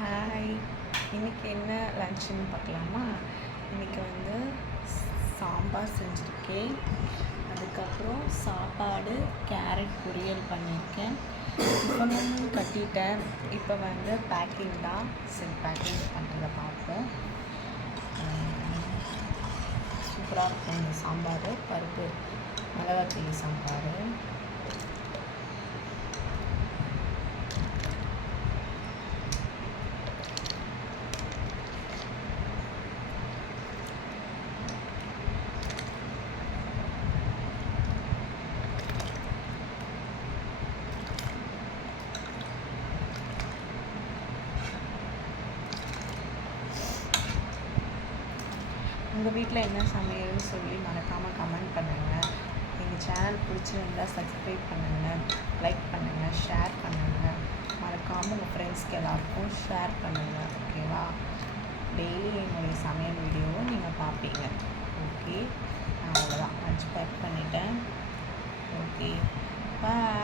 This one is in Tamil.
ஹாய், இன்றைக்கி என்ன லன்ச்சுன்னு பார்க்கலாமா? இன்றைக்கி சாம்பார் செஞ்சுருக்கேன். அதுக்கப்புறம் சாப்பாடு, கேரட் பொரியல் பண்ணியிருக்கேன். டிஃபனும் கட்டிட்டேன். இப்போ பேக்கிங் தான். சரி, பேக்கிங் பண்ணுறத பார்ப்போம். சூப்பராக இருக்கும் இந்த சாம்பார். பருப்பு மிளகாத்தூள் சாம்பார். உங்கள் வீட்டில் என்ன சமையல்னு சொல்லி மறக்காமல் கமெண்ட் பண்ணுங்கள். எங்கள் சேனல் பிடிச்சிருந்தா சப்ஸ்கிரைப் பண்ணுங்கள், லைக் பண்ணுங்கள், ஷேர் பண்ணுங்கள். மறக்காமல் உங்கள் ஃப்ரெண்ட்ஸ்க்கு எல்லாருக்கும் ஷேர் பண்ணுங்கள். ஓகேவா? டெய்லி என்னுடைய சமையல் வீடியோவை நீங்கள் பார்ப்பீங்க. ஓகே, நான் அவ்வளோதான். லஞ்ச் பேக் பண்ணிட்டேன். ஓகே, பாய்.